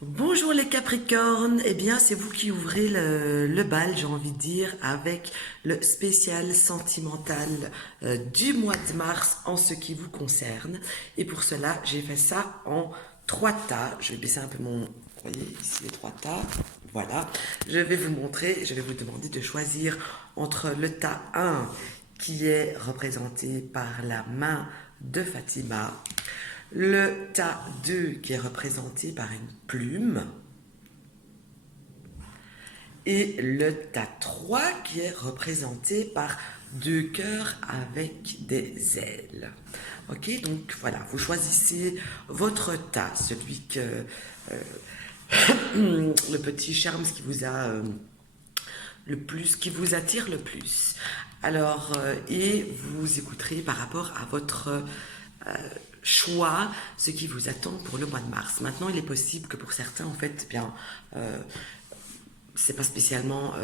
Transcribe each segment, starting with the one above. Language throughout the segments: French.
Bonjour les Capricornes, eh bien c'est vous qui ouvrez le bal, j'ai envie de dire, avec le spécial sentimental du mois de mars en ce qui vous concerne. Et pour cela, j'ai fait ça en trois tas. Je vais baisser un peu vous voyez ici les trois tas. Voilà, je vais vous montrer, je vais vous demander de choisir entre le tas 1 qui est représenté par la main de Fatima, le tas 2 qui est représenté par une plume et le tas 3 qui est représenté par deux cœurs avec des ailes. Ok, donc voilà, vous choisissez votre tas, celui que le petit charme qui vous a le plus, qui vous attire le plus. Alors, et vous écouterez par rapport à votre choix ce qui vous attend pour le mois de mars. Maintenant, il est possible que pour certains, en fait, bien, c'est pas spécialement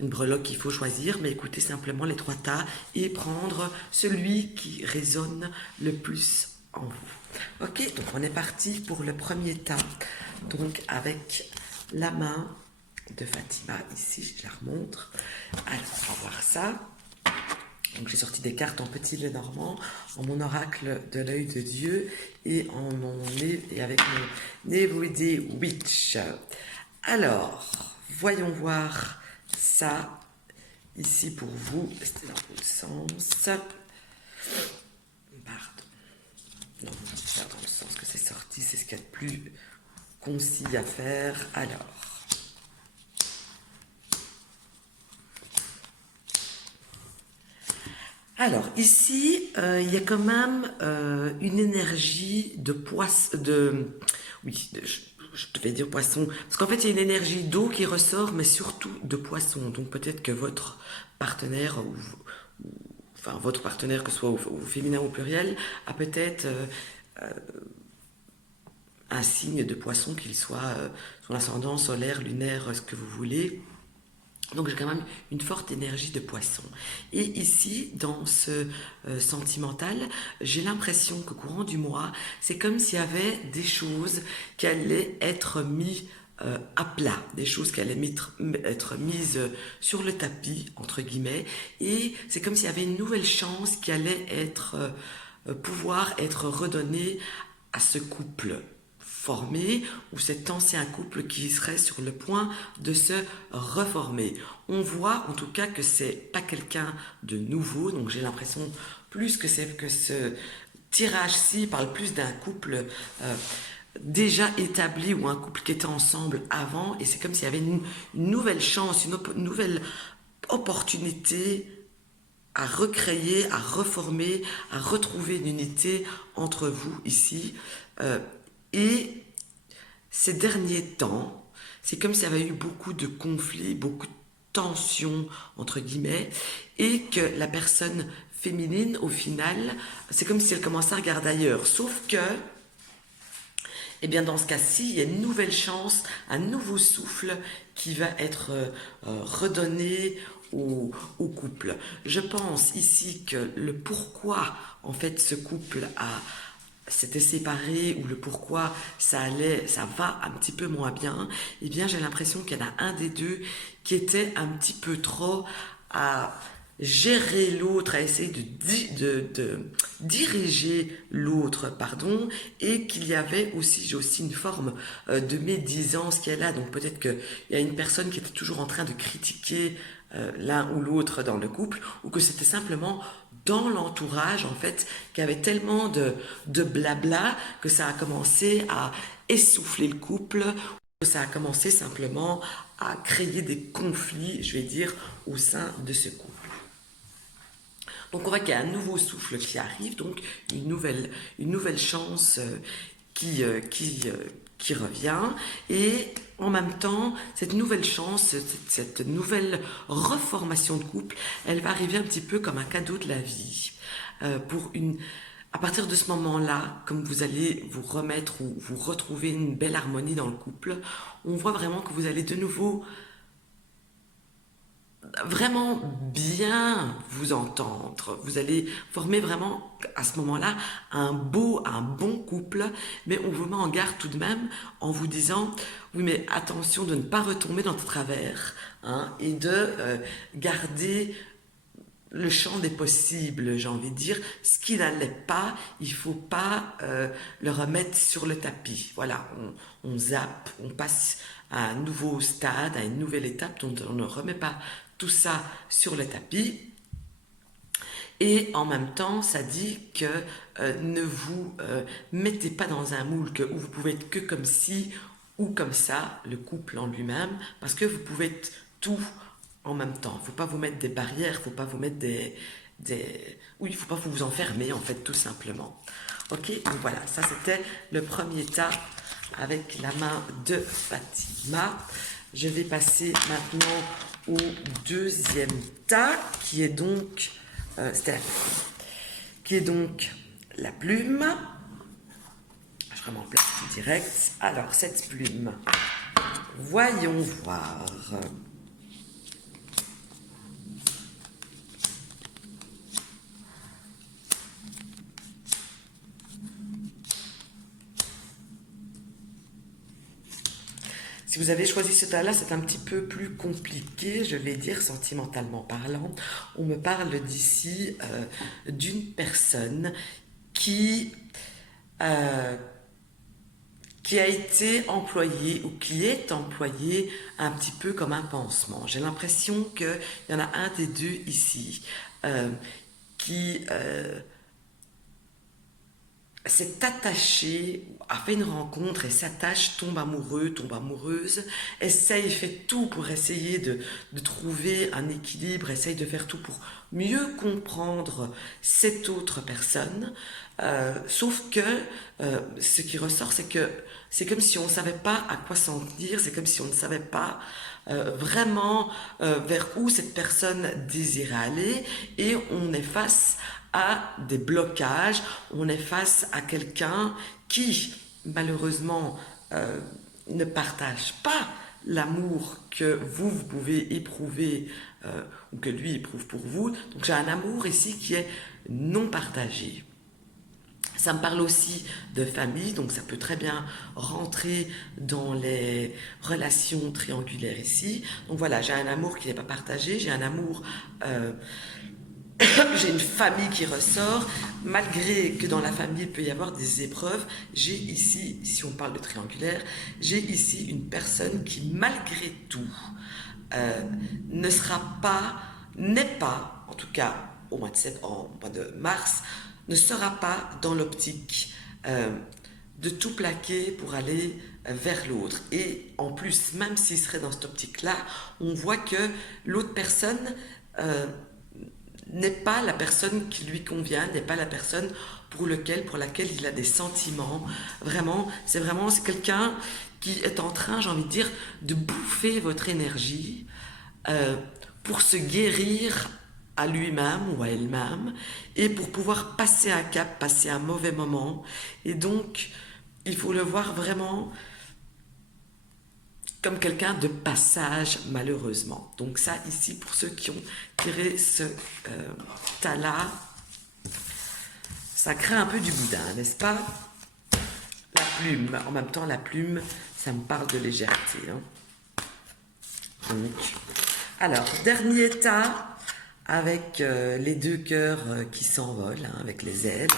une breloque qu'il faut choisir, mais écoutez simplement les trois tas et prendre celui qui résonne le plus en vous. Ok, donc on est parti pour le premier tas, donc avec la main de Fatima ici, je la remontre. Alors, on va voir ça. Donc j'ai sorti des cartes en petit Lenormand, en mon oracle de l'œil de Dieu et avec mon Everyday Witch. Alors, voyons voir ça ici pour vous. C'était dans l'autre sens. Pardon. Non, c'est pas dans le sens que c'est sorti, c'est ce qu'il y a de plus concis à faire. Alors ici, il y a quand même une énergie de poisson, oui, je devais dire poisson, parce qu'en fait il y a une énergie d'eau qui ressort, mais surtout de poisson. Donc peut-être que votre partenaire, enfin votre partenaire, que ce soit au féminin ou au pluriel, a peut-être un signe de poisson, qu'il soit son ascendant solaire, lunaire, ce que vous voulez. Donc j'ai quand même une forte énergie de poisson. Et ici, dans ce sentimental, j'ai l'impression qu'au courant du mois, c'est comme s'il y avait des choses qui allaient être mises à plat, des choses qui allaient être mises sur le tapis, entre guillemets, et c'est comme s'il y avait une nouvelle chance qui allait pouvoir être redonnée à ce couple formé ou cet ancien couple qui serait sur le point de se reformer. On voit en tout cas que c'est pas quelqu'un de nouveau, donc j'ai l'impression plus que c'est que ce tirage-ci parle plus d'un couple déjà établi ou un couple qui était ensemble avant, et c'est comme s'il y avait une nouvelle chance, une nouvelle opportunité à recréer, à reformer, à retrouver une unité entre vous ici. Et ces derniers temps, c'est comme s'il y avait eu beaucoup de conflits, beaucoup de tensions, entre guillemets, et que la personne féminine, au final, c'est comme si elle commençait à regarder ailleurs. Sauf que, eh bien, dans ce cas-ci, il y a une nouvelle chance, un nouveau souffle qui va être redonné au couple. Je pense ici que le pourquoi, en fait, ce couple s'était séparé, ou le pourquoi ça va un petit peu moins bien, eh bien, j'ai l'impression qu'il y en a un des deux qui était un petit peu trop à gérer l'autre, à essayer de diriger l'autre, pardon, et qu'il y avait aussi, j'ai aussi une forme de médisance qui est là, donc peut-être qu'il y a une personne qui était toujours en train de critiquer l'un ou l'autre dans le couple, ou que c'était simplement dans l'entourage, en fait, qu'il y avait tellement de blabla que ça a commencé à essouffler le couple, que ça a commencé simplement à créer des conflits, je vais dire, au sein de ce couple. Donc on voit qu'il y a un nouveau souffle qui arrive, donc une nouvelle chance qui revient. Et en même temps, cette nouvelle chance, cette nouvelle reformation de couple, elle va arriver un petit peu comme un cadeau de la vie. À partir de ce moment-là, comme vous allez vous remettre ou vous retrouver une belle harmonie dans le couple, on voit vraiment que vous allez de nouveau vraiment bien vous entendre. Vous allez former vraiment à ce moment-là un bon couple, mais on vous met en garde tout de même en vous disant, oui mais attention de ne pas retomber dans le travers, hein, et de garder le champ des possibles, j'ai envie de dire. Ce qui n'allait pas, il faut pas le remettre sur le tapis. Voilà, on zappe, on passe à un nouveau stade, à une nouvelle étape, dont on ne remet pas tout ça sur le tapis. Et en même temps, ça dit que ne vous mettez pas dans un moule où vous pouvez être que comme ci ou comme ça, le couple en lui-même, parce que vous pouvez être tout en même temps. Il ne faut pas vous mettre des barrières, il ne faut pas vous mettre Oui, il ne faut pas vous enfermer, en fait, tout simplement. Ok, donc voilà, ça c'était le premier tas avec la main de Fatima. Je vais passer maintenant au deuxième tas, qui est donc qui est donc la plume. Je remets en place direct. Alors, cette plume, voyons voir. Si vous avez choisi ce tas-là, c'est un petit peu plus compliqué, je vais dire, sentimentalement parlant. On me parle d'ici d'une personne qui, euh, qui a été employée ou qui est employée un petit peu comme un pansement. J'ai l'impression qu'il y en a un des deux ici euh, qui s'est attaché, a fait une rencontre et s'attache, tombe amoureux, tombe amoureuse, essaye, fait tout pour essayer de trouver un équilibre, essaye de faire tout pour mieux comprendre cette autre personne. Sauf que ce qui ressort, c'est que c'est comme si on ne savait pas à quoi s'en tenir, c'est comme si on ne savait pas vraiment vers où cette personne désirait aller, et on est face à des blocages, on est face à quelqu'un qui, malheureusement, ne partage pas l'amour que vous pouvez éprouver ou que lui éprouve pour vous. Donc j'ai un amour ici qui est non partagé. Ça me parle aussi de famille, donc ça peut très bien rentrer dans les relations triangulaires ici. Donc voilà, j'ai un amour qui n'est pas partagé, j'ai un amour j'ai une famille qui ressort, malgré que dans la famille il peut y avoir des épreuves. J'ai ici, si on parle de triangulaire, j'ai ici une personne qui, malgré tout, euh, ne sera pas, n'est pas, en tout cas au mois de mars, ne sera pas dans l'optique de tout plaquer pour aller vers l'autre. Et en plus, même s'il serait dans cette optique-là, on voit que l'autre personne euh, n'est pas la personne qui lui convient, n'est pas la personne pour laquelle il a des sentiments. Vraiment, c'est quelqu'un qui est en train, j'ai envie de dire, de bouffer votre énergie euh, pour se guérir à lui-même ou à elle-même et pour pouvoir passer un cap, passer un mauvais moment. Et donc, il faut le voir vraiment comme quelqu'un de passage, malheureusement. Donc ça, ici, pour ceux qui ont tiré ce tas-là, ça crée un peu du boudin, n'est-ce pas? La plume, en même temps, la plume, ça me parle de légèreté. Hein. Donc, alors, dernier tas, avec les deux cœurs qui s'envolent, hein, avec les ailes.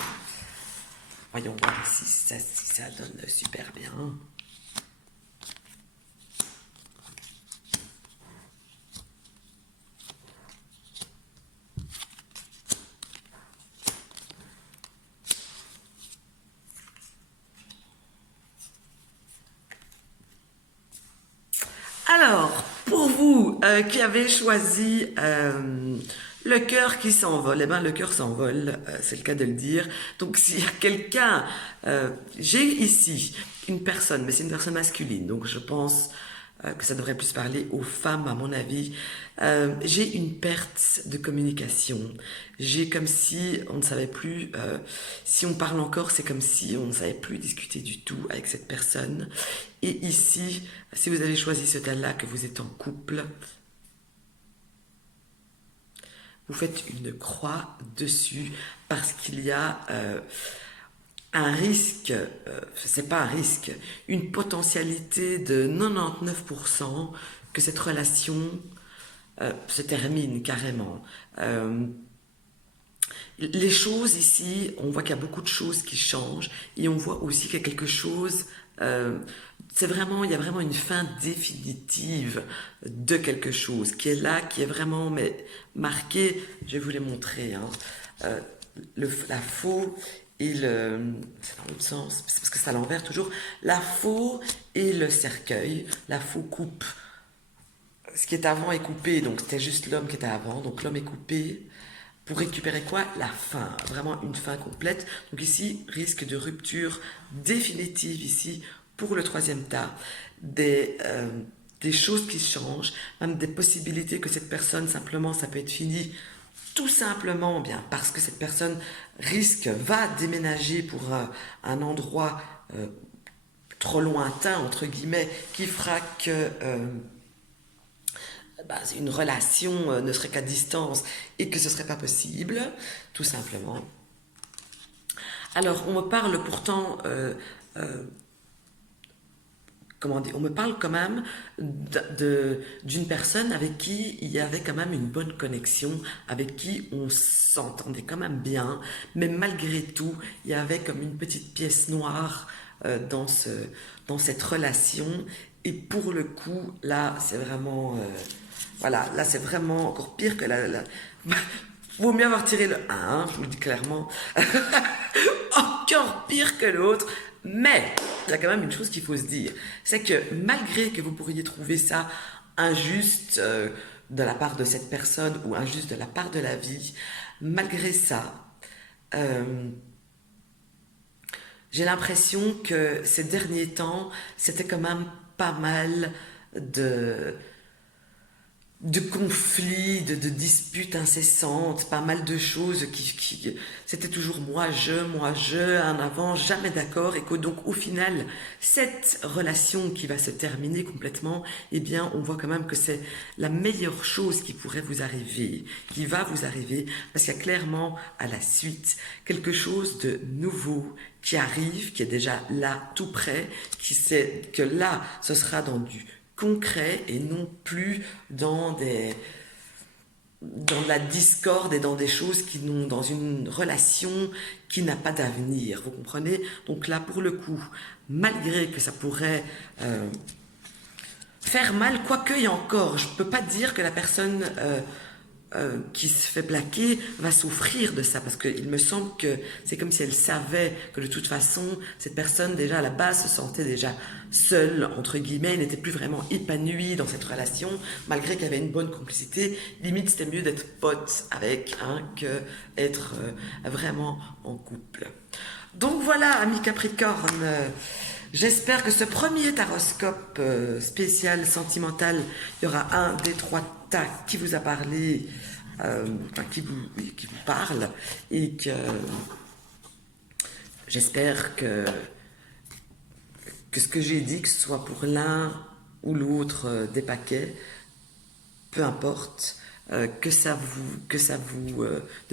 Voyons voir si ça donne super bien. Alors, pour vous qui avez choisi le cœur qui s'envole, eh ben le cœur s'envole, c'est le cas de le dire. Donc s'il y a quelqu'un, j'ai ici une personne, mais c'est une personne masculine, donc je pense que ça devrait plus parler aux femmes à mon avis. J'ai une perte de communication. J'ai comme si on ne savait plus, si on parle encore, c'est comme si on ne savait plus discuter du tout avec cette personne. Et ici, si vous avez choisi ce tas-là, que vous êtes en couple, vous faites une croix dessus parce qu'il y a un risque, c'est pas un risque, une potentialité de 99% que cette relation se termine carrément. Euh, les choses ici, on voit qu'il y a beaucoup de choses qui changent et on voit aussi qu'il y a quelque chose, c'est vraiment, il y a vraiment une fin définitive de quelque chose qui est là, qui est vraiment mais, marqué. Je vais vous les montrer. Hein. Euh, la faux et le... C'est dans l'autre sens, c'est parce que c'est à l'envers toujours. La faux et le cercueil. La faux coupe. Ce qui est avant est coupé, donc c'était juste l'homme qui était avant. Donc l'homme est coupé pour récupérer quoi? La fin, vraiment une fin complète. Donc ici, risque de rupture définitive ici pour le troisième tas. Des choses qui changent, même des possibilités que cette personne, simplement, ça peut être fini tout simplement bien parce que cette personne va déménager pour un endroit trop lointain, entre guillemets, qui fera que une relation ne serait qu'à distance et que ce serait pas possible, tout simplement. Alors, on me parle pourtant, comment dire, on me parle quand même d'une personne avec qui il y avait quand même une bonne connexion, avec qui on s'entendait quand même bien, mais malgré tout, il y avait comme une petite pièce noire dans cette relation. Et pour le coup, là, c'est vraiment... voilà, là c'est vraiment encore pire que vaut mieux avoir tiré le 1, hein, je vous le dis clairement. Encore pire que l'autre. Mais, il y a quand même une chose qu'il faut se dire. C'est que malgré que vous pourriez trouver ça injuste de la part de cette personne ou injuste de la part de la vie, malgré ça, j'ai l'impression que ces derniers temps, c'était quand même pas mal de de conflits, de disputes incessantes, pas mal de choses c'était toujours moi je, en avant, jamais d'accord, et que donc au final, cette relation qui va se terminer complètement, eh bien, on voit quand même que c'est la meilleure chose qui pourrait vous arriver, qui va vous arriver, parce qu'il y a clairement à la suite quelque chose de nouveau qui arrive, qui est déjà là, tout près, qui sait que là, ce sera dans du concret et non plus dans la discorde et dans des choses dans une relation qui n'a pas d'avenir, vous comprenez? Donc là, pour le coup, malgré que ça pourrait faire mal, quoique et encore, je peux pas dire que la personne qui se fait plaquer va souffrir de ça, parce qu'il me semble que c'est comme si elle savait que de toute façon cette personne déjà à la base se sentait déjà seule, entre guillemets, elle n'était plus vraiment épanouie dans cette relation, malgré qu'il y avait une bonne complicité. Limite c'était mieux d'être pote avec que être vraiment en couple. Donc voilà, amis Capricorne, j'espère que ce premier taroscope spécial sentimental, il y aura un des trois tas qui vous a parlé, qui vous parle, et que j'espère que ce que j'ai dit, que ce soit pour l'un ou l'autre des paquets, peu importe, de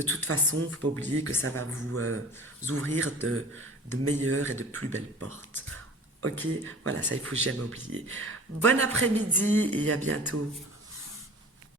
toute façon, faut pas oublier que ça va vous ouvrir de meilleures et de plus belles portes. Ok, voilà, ça il faut jamais oublier. Bon après-midi et à bientôt.